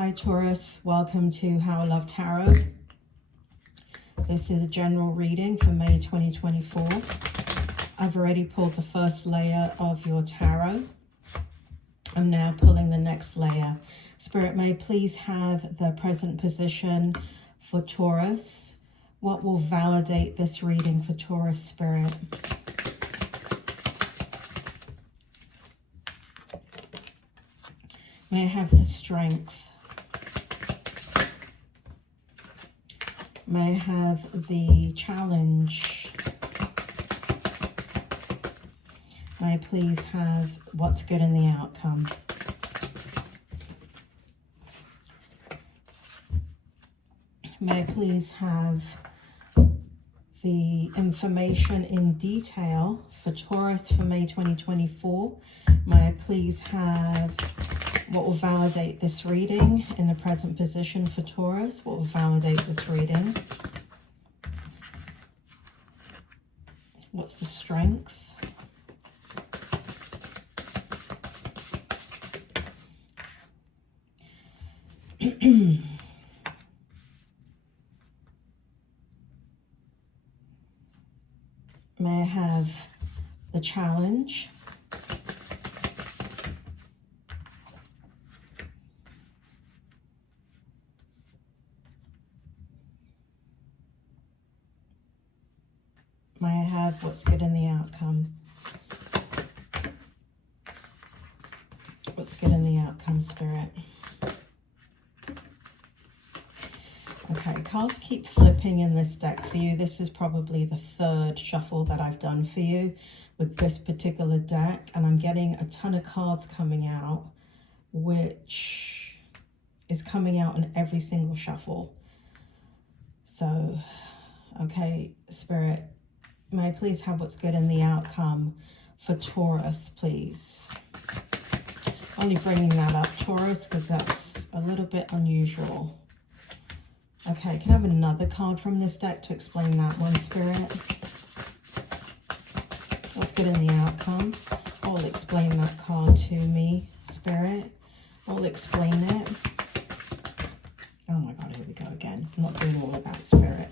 Hi Taurus, welcome to How I Love Tarot. This is a general reading for May 2024. I've already pulled the first layer of your tarot. I'm now pulling the next layer. Spirit, may please have the present position for Taurus. What will validate this reading for Taurus, Spirit? May I have the strength? May I have the challenge? May I please have what's good in the outcome? May I please have the information in detail for Taurus for May 2024? May I please have what will validate this reading in the present position for Taurus? What will validate this reading? What's the strength? May I have the challenge? May I have what's good in the outcome? What's good in the outcome, Spirit? Okay, cards keep flipping in this deck for you. This is probably the third shuffle that I've done for you with this particular deck. And I'm getting a ton of cards coming out, which is coming out in every single shuffle. So, okay, Spirit, may I please have what's good in the outcome for Taurus, please? Only bringing that up, Taurus, because that's a little bit unusual. Okay, can I have another card from this deck to explain that one, Spirit? What's good in the outcome? What will explain that card to me, Spirit? What will explain it? Oh my God, here we go again. I'm not doing all of that, Spirit.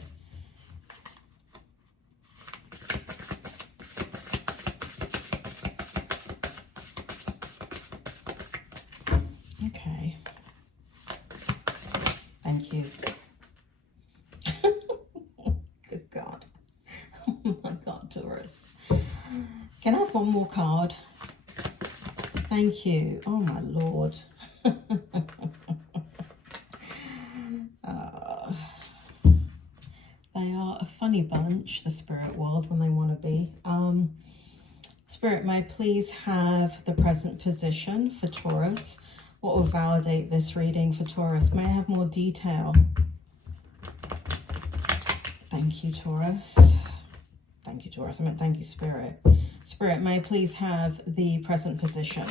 Okay. Thank you. Good God. Oh my God, Taurus. Can I have one more card? Thank you. Oh my Lord. They are a funny bunch, the spirit world, when they want to be. Spirit, may I please have the present position for Taurus? What will validate this reading for Taurus? May I have more detail? Thank you, Taurus. Thank you, Taurus. I meant thank you, Spirit. Spirit, may I please have the present position?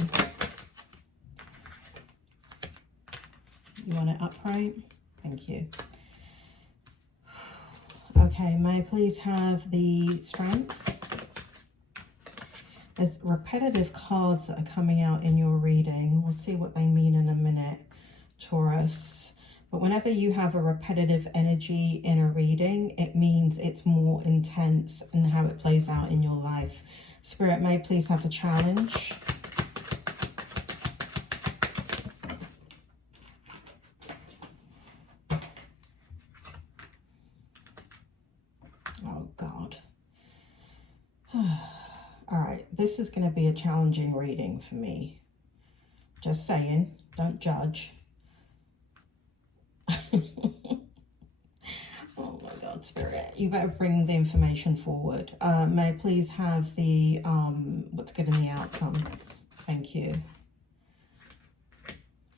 You want it upright? Thank you. Okay, may I please have the strength? There's repetitive cards that are coming out in your reading. We'll see what they mean in a minute, Taurus. But whenever you have a repetitive energy in a reading, it means it's more intense in how it plays out in your life. Spirit, may I please have a challenge? Oh, God. All right, this is going to be a challenging reading for me. Just saying, don't judge. Oh my God, Spirit, you better bring the information forward. May I please have the what's good in the outcome? Thank you.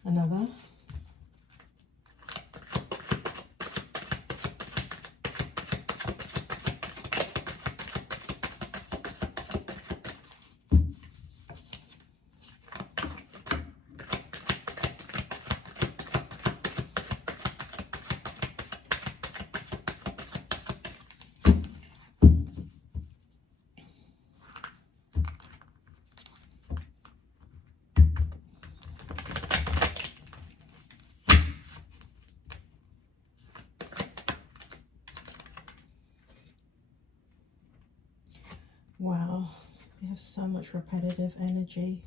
Another. Wow, we have so much repetitive energy.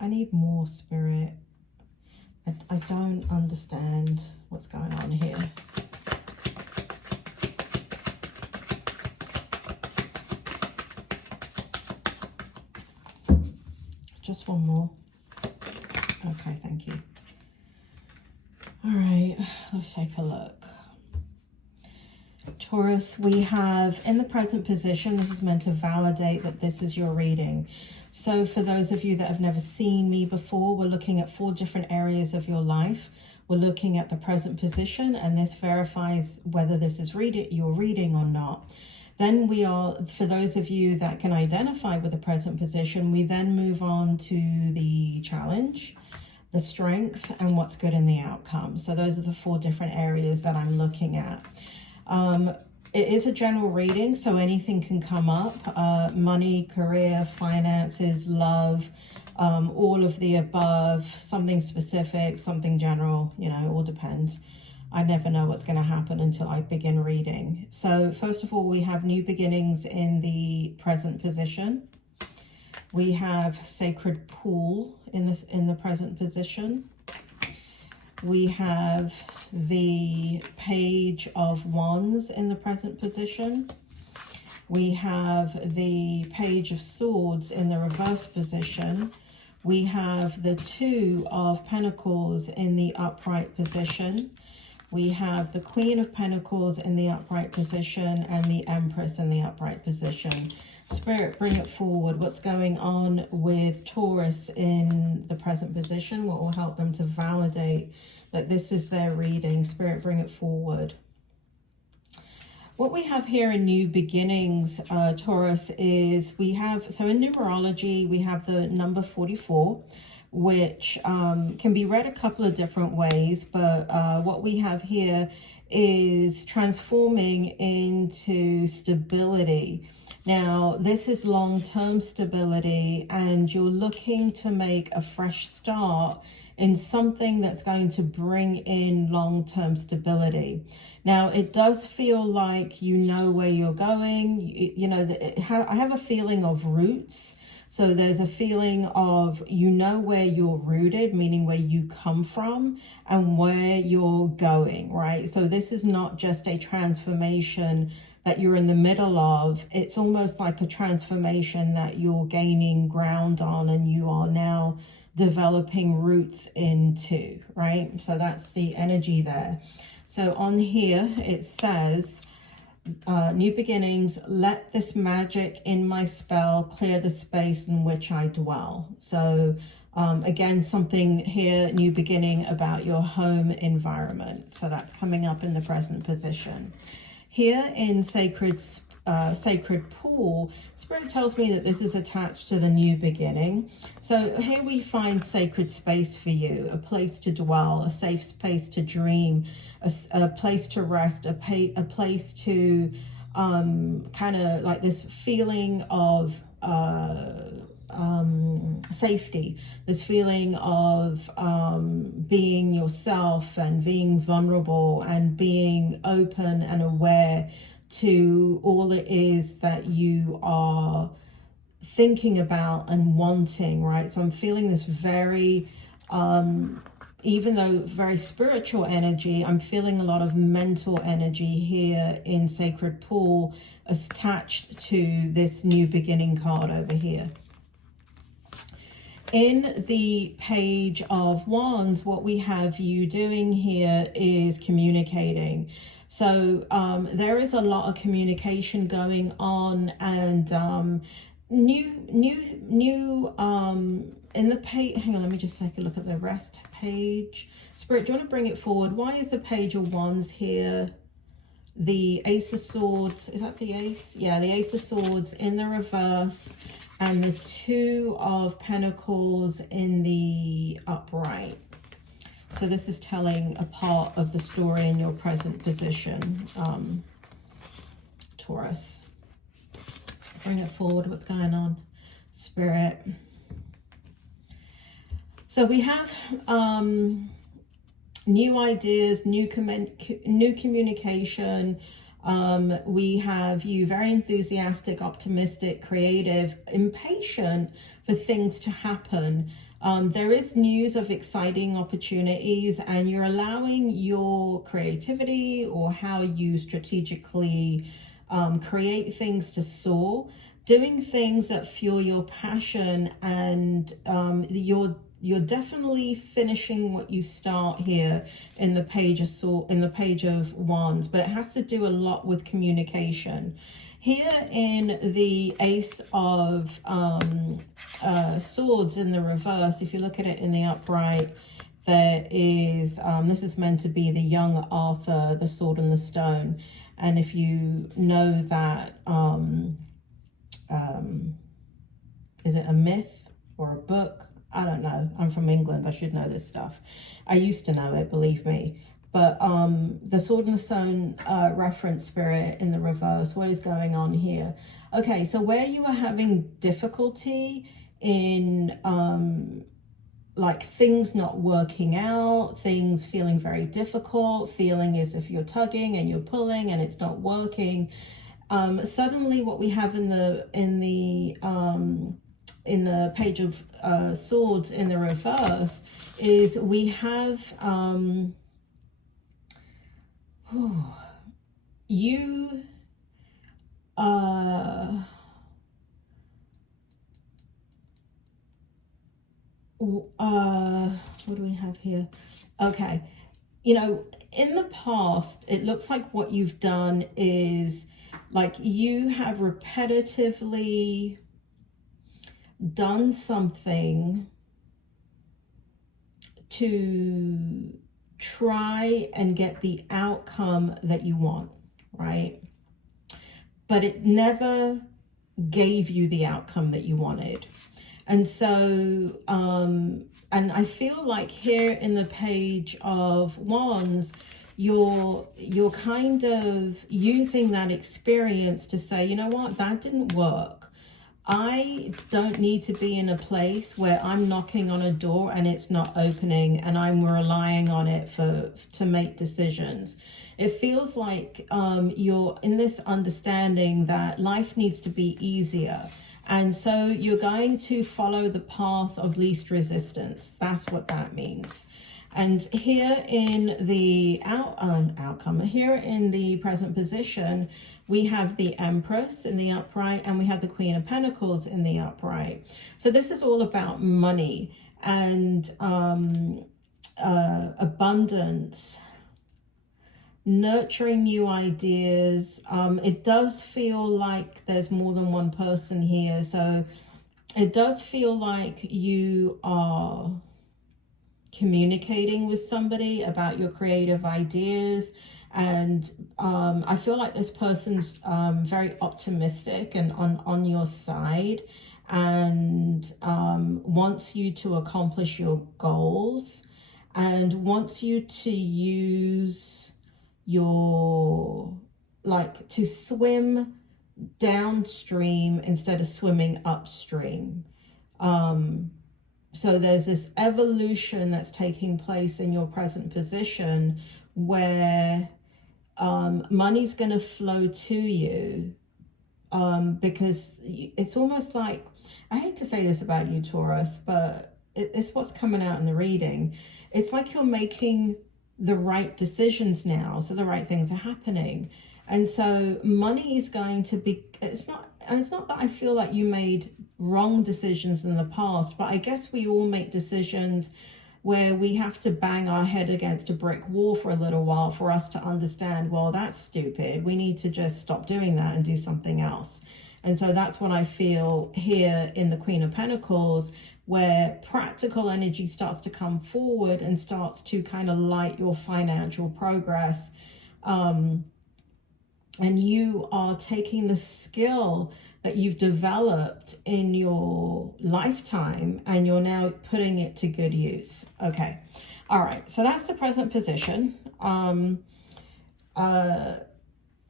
I need more, Spirit. I don't understand what's going on here. Just one more. Okay, thank you. All right, let's take a look. Taurus, we have in the present position, this is meant to validate that this is your reading. So for those of you that have never seen me before, we're looking at 4 different areas of your life. We're looking at the present position, and this verifies whether this is your reading or not. Then we are, for those of you that can identify with the present position, we then move on to the challenge, the strength, and what's good in the outcome. So those are the 4 different areas that I'm looking at. It is a general reading, so anything can come up. Money, career, finances, love, all of the above, something specific, something general, you know, it all depends. I never know what's going to happen until I begin reading. So first of all, we have new beginnings in the present position. We have sacred pool in the present position. We have the page of wands in the present position. We have the page of swords in the reverse position. We have the 2 of pentacles in the upright position. We have the Queen of Pentacles in the upright position and the Empress in the upright position. Spirit, bring it forward. What's going on with Taurus in the present position? What will help them to validate that this is their reading? Spirit, bring it forward. What we have here in new beginnings, Taurus, is we have, so in numerology, we have the number 44, which can be read a couple of different ways, but what we have here is transforming into stability. Now, this is long-term stability, and you're looking to make a fresh start in something that's going to bring in long-term stability. Now, it does feel like you know where you're going. You know, I have a feeling of roots. So there's a feeling of, you know, where you're rooted, meaning where you come from and where you're going, right? So this is not just a transformation that you're in the middle of. It's almost like a transformation that you're gaining ground on and you are now developing roots into, right? So that's the energy there. So on here, it says, new beginnings, let this magic in my spell clear the space in which I dwell. So again, something here, new beginning about your home environment. So that's coming up in the present position. Here in sacred pool, Spirit tells me that this is attached to the new beginning. So here we find sacred space for you, a place to dwell, a safe space to dream, a place to rest, a place to kind of like this feeling of safety, this feeling of being yourself and being vulnerable and being open and aware to all it is that you are thinking about and wanting, right? So I'm feeling this very even though very spiritual energy, I'm feeling a lot of mental energy here in Sacred Pool attached to this new beginning card over here. In the Page of Wands, what we have you doing here is communicating. So there is a lot of communication going on, and in the page, hang on, let me just take a look at the rest page. Spirit, do you want to bring it forward? Why is the Page of Wands here? The Ace of Swords, is that the Ace? Yeah, the Ace of Swords in the reverse, and the Two of Pentacles in the upright. So this is telling a part of the story in your present position, Taurus. Bring it forward, what's going on, Spirit? So we have new ideas, new communication, We have you very enthusiastic, optimistic, creative, impatient for things to happen. There is news of exciting opportunities, and you're allowing your creativity or how you strategically create things to soar, doing things that fuel your passion, and you're definitely finishing what you start here in the page of Wands, but it has to do a lot with communication. Here in the Ace of Swords in the reverse, if you look at it in the upright, there is, this is meant to be the young Arthur, the sword and the stone. And if you know that, is it a myth or a book? I don't know. I'm from England. I should know this stuff. I used to know it, believe me. But the sword and the stone reference spirit in the reverse, what is going on here? Okay, so where you are having difficulty in like things not working out, things feeling very difficult, feeling as if you're tugging and you're pulling and it's not working. Suddenly what we have in the page of swords in the reverse is we have you what do we have here? Okay, you know, in the past it looks like what you've done is like you have repetitively done something to try and get the outcome that you want, right? But it never gave you the outcome that you wanted. And so, and I feel like here in the page of Wands, you're kind of using that experience to say, you know what, that didn't work. I don't need to be in a place where I'm knocking on a door and it's not opening and I'm relying on it to make decisions. It feels like you're in this understanding that life needs to be easier. And so you're going to follow the path of least resistance. That's what that means. And here in the outcome, here in the present position, we have the Empress in the upright and we have the Queen of Pentacles in the upright. So this is all about money and abundance, nurturing new ideas. It does feel like there's more than one person here. So it does feel like you are communicating with somebody about your creative ideas. And I feel like this person's very optimistic and on your side and wants you to accomplish your goals and wants you to use your, like, to swim downstream instead of swimming upstream. So there's this evolution that's taking place in your present position where money's going to flow to you because it's almost like, I hate to say this about you, Taurus, but it's what's coming out in the reading. It's like you're making the right decisions now, so the right things are happening. And so money is going to be, it's not that I feel like you made wrong decisions in the past, but I guess we all make decisions where we have to bang our head against a brick wall for a little while for us to understand, well, that's stupid. We need to just stop doing that and do something else. And so that's what I feel here in the Queen of Pentacles, where practical energy starts to come forward and starts to kind of light your financial progress. And you are taking the skill that you've developed in your lifetime and you're now putting it to good use. Okay. All right. So that's the present position.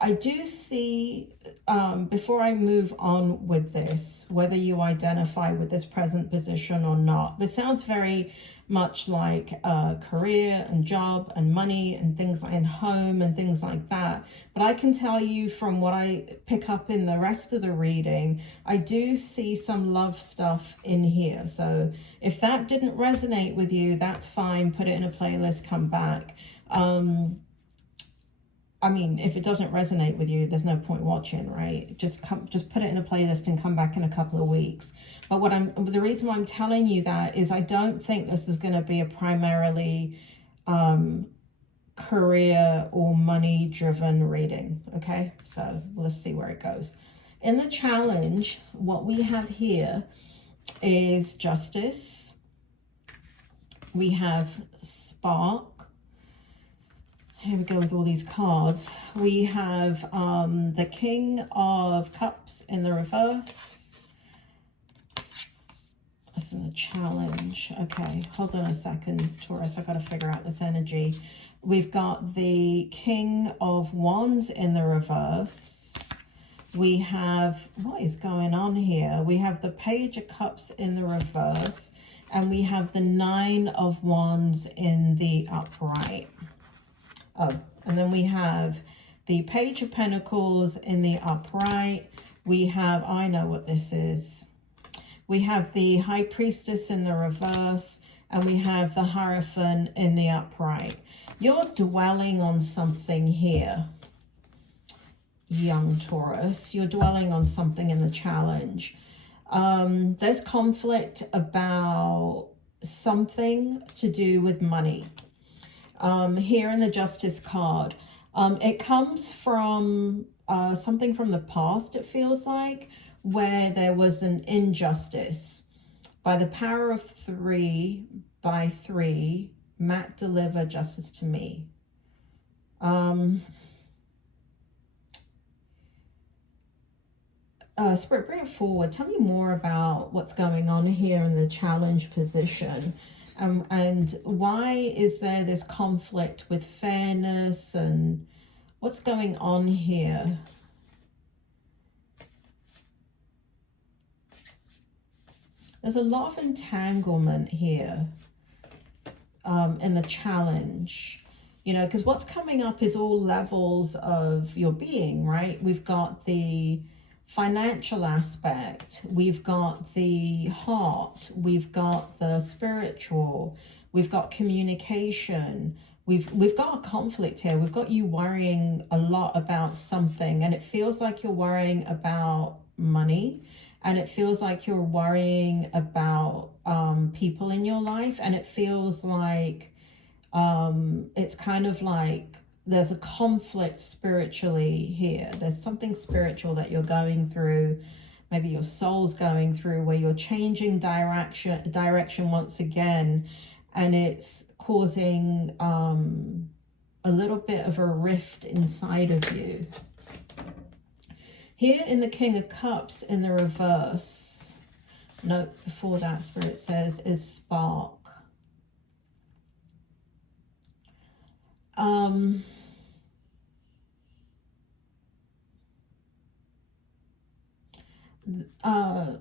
I do see, before I move on with this, whether you identify with this present position or not, this sounds very much like career and job and money and things like, and home and things like that. But I can tell you from what I pick up in the rest of the reading, I do see some love stuff in here. So if that didn't resonate with you, that's fine. Put it in a playlist, come back. I mean, if it doesn't resonate with you, there's no point watching, right? Just put it in a playlist and come back in a couple of weeks. But the reason why I'm telling you that is I don't think this is going to be a primarily career or money driven reading. Okay, so let's see where it goes. In the challenge, what we have here is justice. We have spark. Here we go with all these cards. We have the King of Cups in the reverse. This is a challenge. Okay, hold on a second, Taurus. I've got to figure out this energy. We've got the King of Wands in the reverse. We have, what is going on here? We have the Page of Cups in the reverse. And we have the Nine of Wands in the upright. Oh, and then we have the Page of Pentacles in the upright. We have, I know what this is. We have the High Priestess in the reverse, and we have the Hierophant in the upright. You're dwelling on something here, young Taurus. You're dwelling on something in the challenge. There's conflict about something to do with money. Here in the Justice card, it comes from something from the past, it feels like, where there was an injustice. By the power of 3, by 3, Matt, deliver justice to me. Spirit, bring it forward. Tell me more about what's going on here in the challenge position. And why is there this conflict with fairness, and what's going on here? There's a lot of entanglement here in the challenge, you know, because what's coming up is all levels of your being, right? We've got the financial aspect, we've got the heart, we've got the spiritual, we've got communication, we've got a conflict here. We've got you worrying a lot about something, and it feels like you're worrying about money, and it feels like you're worrying about people in your life, and it feels like it's kind of like there's a conflict spiritually here. There's something spiritual that you're going through, maybe your soul's going through, where you're changing direction once again, and it's causing a little bit of a rift inside of you. Here in the King of Cups in the reverse, note before that, Spirit says, is spark.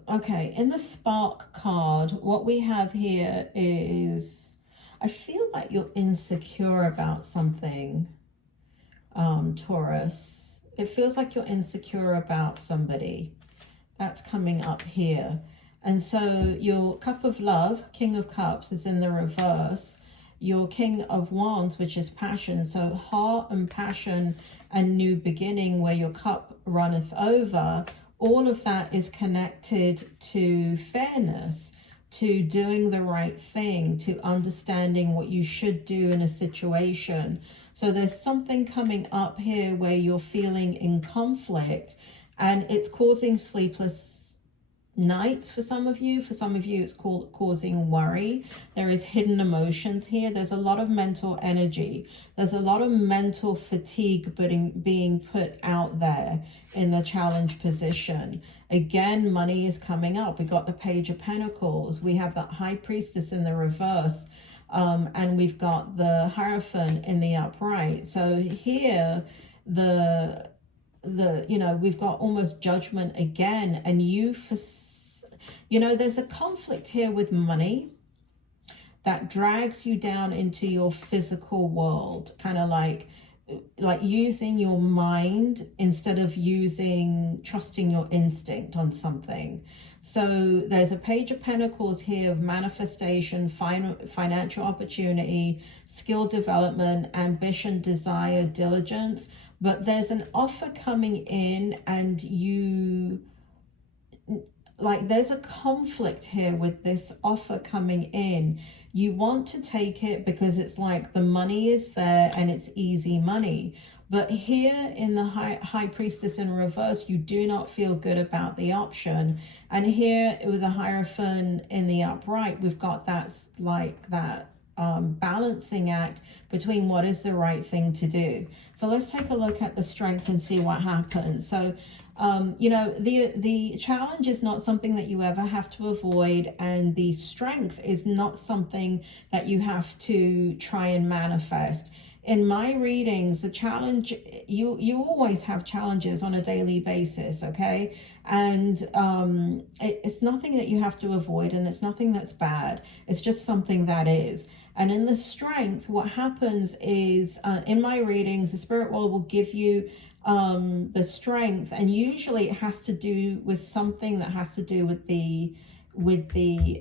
Okay, in the spark card, what we have here is, I feel like you're insecure about something, Taurus. It feels like you're insecure about somebody. That's coming up here. And so your Cup of Love, King of Cups, is in the reverse. Your King of Wands, which is passion, so heart and passion and new beginning, where your cup runneth over, all of that is connected to fairness, to doing the right thing, to understanding what you should do in a situation. So there's something coming up here where you're feeling in conflict, and it's causing sleepless nights for some of you. For some of you, it's causing worry. There is hidden emotions here. There's a lot of mental energy. There's a lot of mental fatigue being put out there in the challenge position. Again, money is coming up. We got the Page of Pentacles. We have that High Priestess in the reverse. And we've got the Hierophant in the upright. So here, you know, we've got almost Judgment again, and you know, there's a conflict here with money, that drags you down into your physical world, kind of like using your mind instead of trusting your instinct on something. So there's a Page of Pentacles here of manifestation, financial opportunity, skill development, ambition, desire, diligence. But there's an offer coming in, and there's a conflict here with this offer coming in. You want to take it because it's like the money is there and it's easy money. But here in the High Priestess in reverse, you do not feel good about the option. And here with the Hierophant in the upright, we've got that balancing act between what is the right thing to do. So let's take a look at the Strength and see what happens. So the challenge is not something that you ever have to avoid, and the Strength is not something that you have to try and manifest. In my readings, the challenge, you always have challenges on a daily basis, okay? And it's nothing that you have to avoid, and it's nothing that's bad. It's just something that is. And in the Strength, what happens is, in my readings, the spirit world will give you the strength, and usually it has to do with something that has to do with the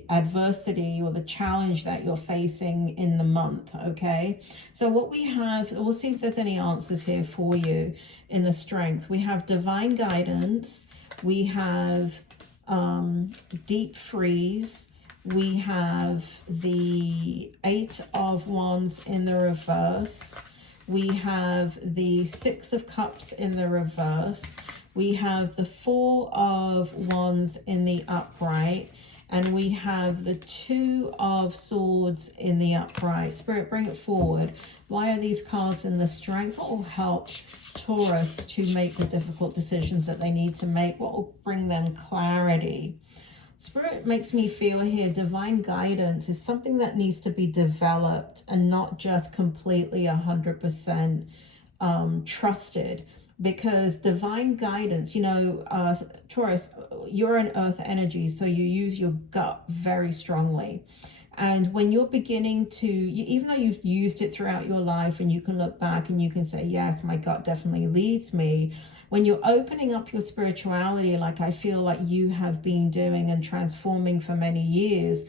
adversity or the challenge that you're facing in the month. Okay, so what we have, we'll see if there's any answers here for you in the Strength. We have divine guidance, we have deep freeze, we have the 8 of Wands in the reverse, we have the 6 of Cups in the reverse, we have the 4 of Wands in the upright, and we have the 2 of Swords in the upright. Spirit, bring it forward. Why are these cards in the Strength? What will help Taurus to make the difficult decisions that they need to make? What will bring them clarity? Spirit makes me feel here divine guidance is something that needs to be developed and not just completely 100% trusted. Because divine guidance, Taurus, you're an earth energy, so you use your gut very strongly. And when you're beginning to, even though you've used it throughout your life and you can look back and you can say, yes, my gut definitely leads me. When you're opening up your spirituality, like I feel like you have been doing and transforming for many years,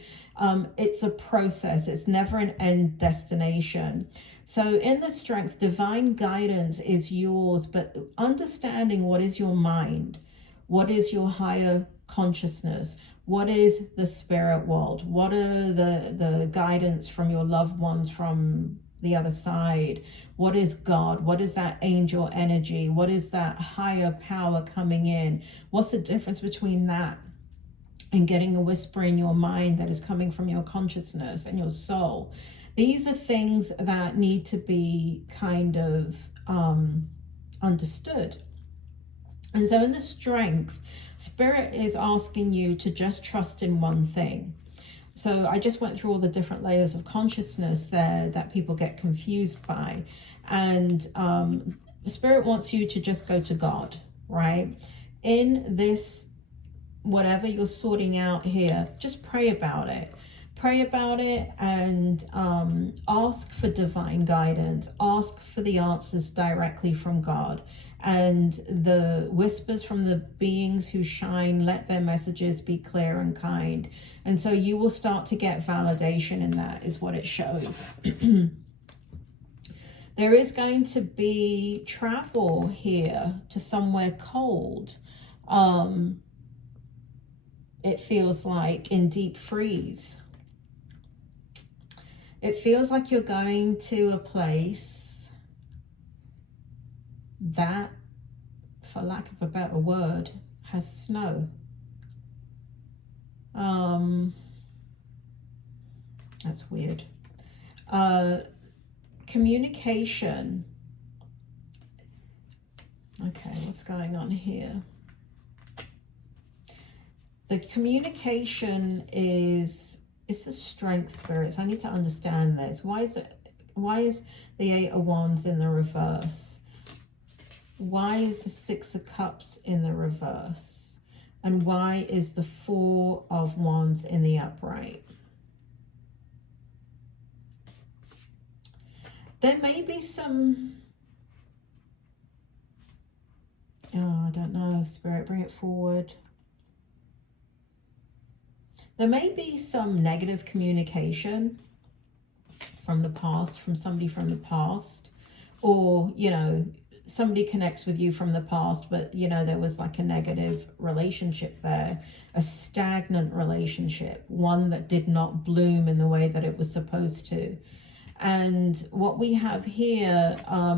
it's a process. It's never an end destination. So in the Strength, divine guidance is yours, but understanding what is your mind, what is your higher consciousness, what is the spirit world, what are the guidance from your loved ones from the other side, what is God, what is that angel energy, what is that higher power coming in, what's the difference between that and getting a whisper in your mind that is coming from your consciousness and your soul. These are things that need to be kind of understood. And so in the Strength, Spirit is asking you to just trust in one thing. So I just went through all the different layers of consciousness there that people get confused by. And Spirit wants you to just go to God, right? In this, whatever you're sorting out here, just pray about it. Pray about it and ask for divine guidance. Ask for the answers directly from God. And the whispers from the beings who shine, let their messages be clear and kind. And so you will start to get validation in that, is what it shows. There is going to be travel here to somewhere cold. It feels like in deep freeze. It feels like you're going to a place that, for lack of a better word, has snow. That's weird. Communication. Okay, what's going on here? The communication is the Strength, spirits. I need to understand this. Why is the 8 of Wands in the reverse? Why is the 6 of Cups in the reverse? And why is the 4 of Wands in the upright? There may be some, oh, I don't know, Spirit, bring it forward. There may be some negative communication from the past, from somebody from the past, or, you know, somebody connects with you from the past, but, you know, there was like a negative relationship there, a stagnant relationship, one that did not bloom in the way that it was supposed to. And what we have here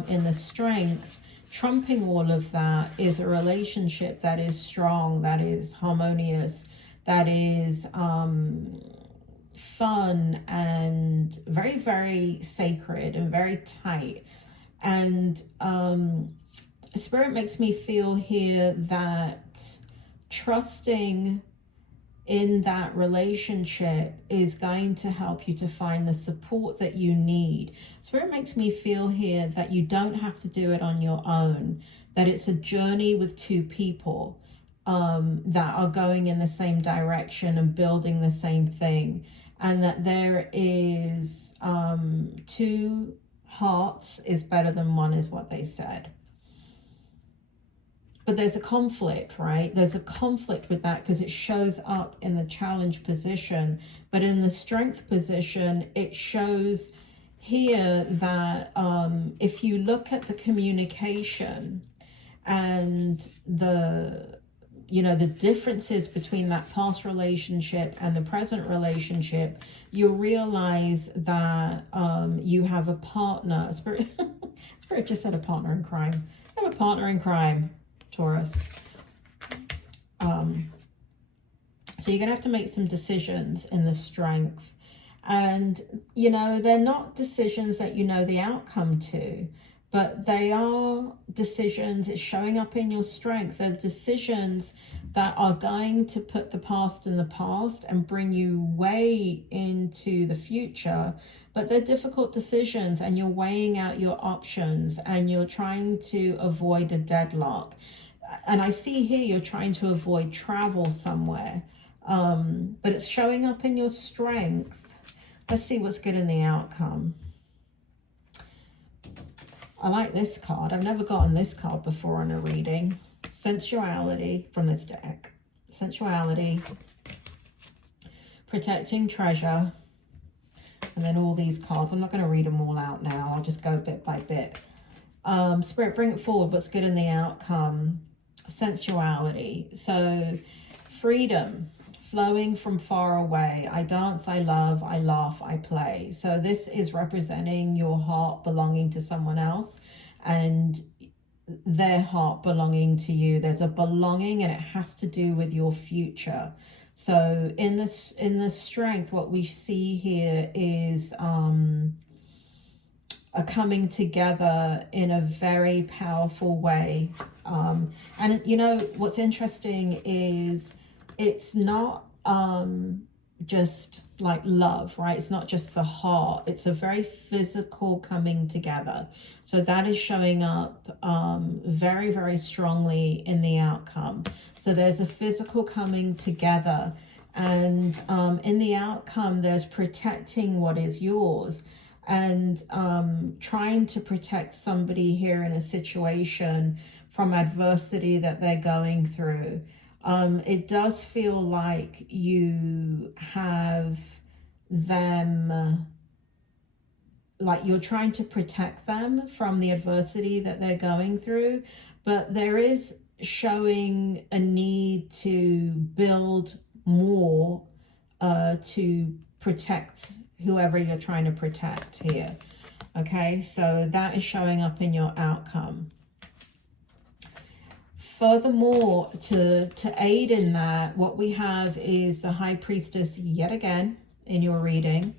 in the Strength, trumping all of that, is a relationship that is strong, that is harmonious, that is fun and very, very sacred and very tight. And Spirit makes me feel here that trusting in that relationship is going to help you to find the support that you need. Spirit makes me feel here that you don't have to do it on your own, that it's a journey with two people that are going in the same direction and building the same thing, and that there is two hearts is better than one, is what they said. But there's a conflict, right? There's a conflict with that because it shows up in the challenge position. But in the Strength position, it shows here that if you look at the communication and the, you know, the differences between that past relationship and the present relationship, you'll realize that you have a partner. Spirit, Spirit just said a partner in crime. You have a partner in crime, Taurus. So you're going to have to make some decisions in the Strength. And, you know, they're not decisions that you know the outcome to, but they are decisions, it's showing up in your Strength. They're decisions that are going to put the past in the past and bring you way into the future. But they're difficult decisions, and you're weighing out your options, and you're trying to avoid a deadlock. And I see here you're trying to avoid travel somewhere, but it's showing up in your Strength. Let's see what's good in the outcome. I like this card. I've never gotten this card before in a reading. Sensuality from this deck. Sensuality, protecting treasure, and then all these cards. I'm not going to read them all out now. I'll just go bit by bit. Spirit, bring it forward. What's good in the outcome? Sensuality. So freedom, flowing from far away. I dance, I love, I laugh, I play. So this is representing your heart belonging to someone else and their heart belonging to you. There's a belonging, and it has to do with your future. So in the Strength, what we see here is a coming together in a very powerful way. And you know, what's interesting is it's not just like love, right? It's not just the heart. It's a very physical coming together. So that is showing up very, very strongly in the outcome. So there's a physical coming together, and in the outcome, there's protecting what is yours, and trying to protect somebody here in a situation from adversity that they're going through. It does feel like you have them, like you're trying to protect them from the adversity that they're going through, but there is showing a need to build more to protect whoever you're trying to protect here. Okay, so that is showing up in your outcome. Furthermore, to aid in that, what we have is the High Priestess yet again in your reading.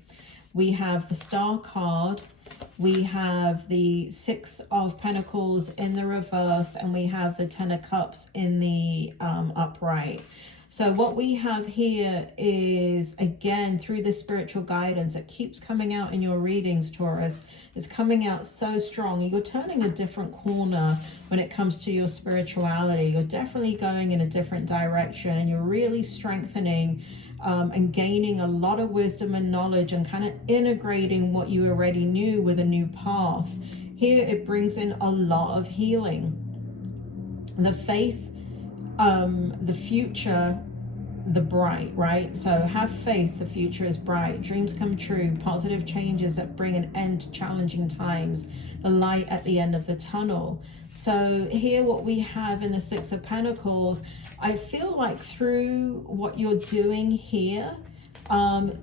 We have the Star card, we have the Six of Pentacles in the reverse, and we have the Ten of Cups in the upright. So what we have here is, again, through the spiritual guidance that keeps coming out in your readings, Taurus, it's coming out so strong. You're turning a different corner when it comes to your spirituality. You're definitely going in a different direction, and you're really strengthening and gaining a lot of wisdom and knowledge and kind of integrating what you already knew with a new path. Here it brings in a lot of healing. The faith, the future, the bright, right? So have faith, the future is bright, dreams come true, positive changes that bring an end to challenging times, the light at the end of the tunnel. So here what we have in the Six of Pentacles, I feel like through what you're doing here,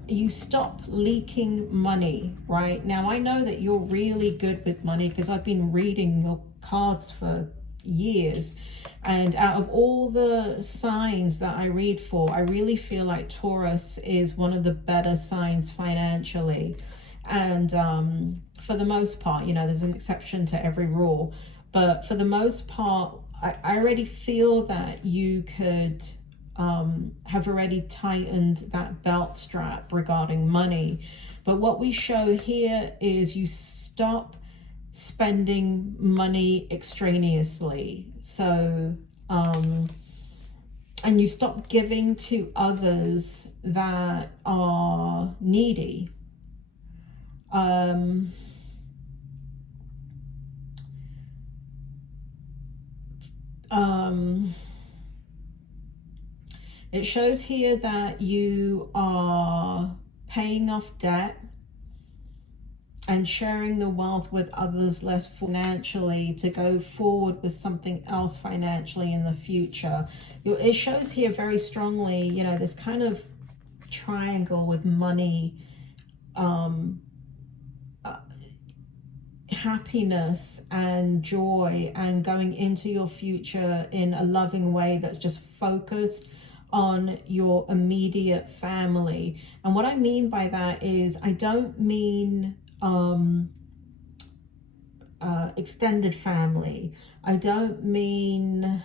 you stop leaking money, right? Now I know that you're really good with money because I've been reading your cards for years. And out of all the signs that I read for, I really feel like Taurus is one of the better signs financially. And for the most part, you know, there's an exception to every rule. But for the most part, I already feel that you could have already tightened that belt strap regarding money. But what we show here is you stop spending money extraneously. So and you stop giving to others that are needy. It shows here that you are paying off debt and sharing the wealth with others less financially to go forward with something else financially in the future. It shows here very strongly, you know, this kind of triangle with money, happiness and joy, and going into your future in a loving way that's just focused on your immediate family. And what I mean by that is, I don't mean extended family. I don't mean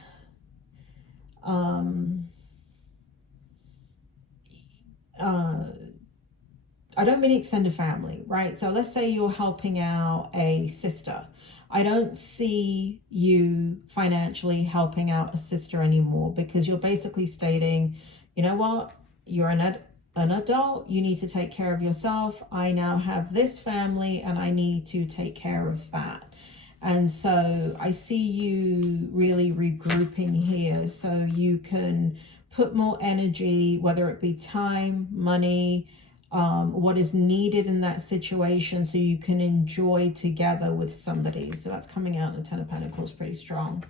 extended family, right? So let's say you're helping out a sister. I don't see you financially helping out a sister anymore, because you're basically stating, you know what, you're an adult, you need to take care of yourself. I now have this family and I need to take care of that. And so I see you really regrouping here so you can put more energy, whether it be time, money, what is needed in that situation, so you can enjoy together with somebody. So that's coming out in the Ten of Pentacles pretty strong.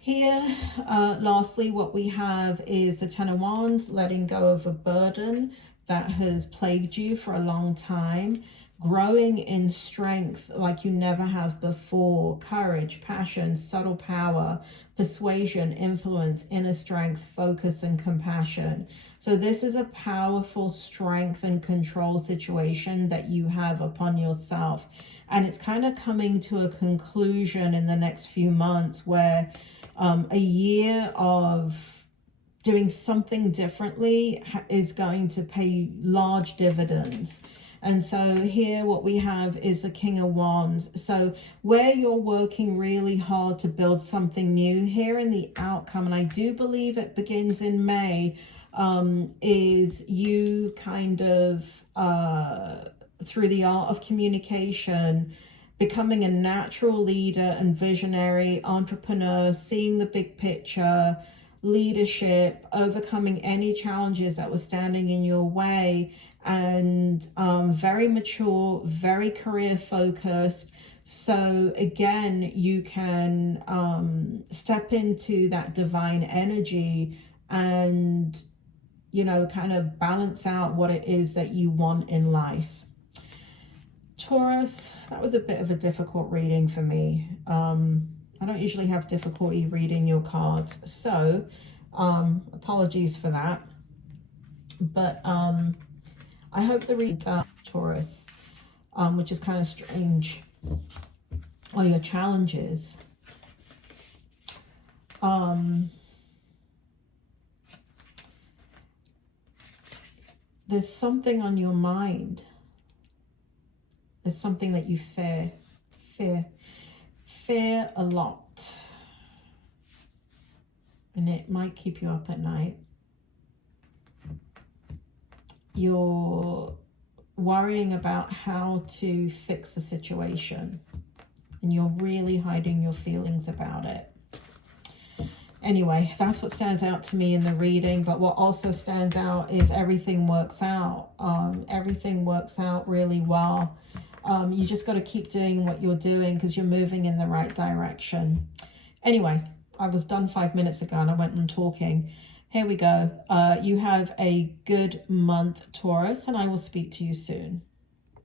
Here, lastly, what we have is the Ten of Wands, letting go of a burden that has plagued you for a long time, growing in strength like you never have before, courage, passion, subtle power, persuasion, influence, inner strength, focus, and compassion. So this is a powerful strength and control situation that you have upon yourself. And it's kind of coming to a conclusion in the next few months, where a year of doing something differently is going to pay large dividends. And so here what we have is the King of Wands. So where you're working really hard to build something new, here in the outcome, and I do believe it begins in May, is you kind of, through the art of communication, becoming a natural leader and visionary entrepreneur, seeing the big picture, leadership, overcoming any challenges that were standing in your way, and very mature, very career focused. So again, you can step into that divine energy and, you know, kind of balance out what it is that you want in life. Taurus, that was a bit of a difficult reading for me. I don't usually have difficulty reading your cards, so apologies for that. But I hope the reads out, Taurus, which is kind of strange, or your challenges. There's something on your mind. There's something that you fear a lot. And it might keep you up at night. you're worrying about how to fix the situation, and you're really hiding your feelings about it. Anyway, that's what stands out to me in the reading. But what also stands out is everything works out. Everything works out really well. You just got to keep doing what you're doing because you're moving in the right direction. Anyway, I was done 5 minutes ago and I went on talking. Here we go. You have a good month, Taurus, and I will speak to you soon.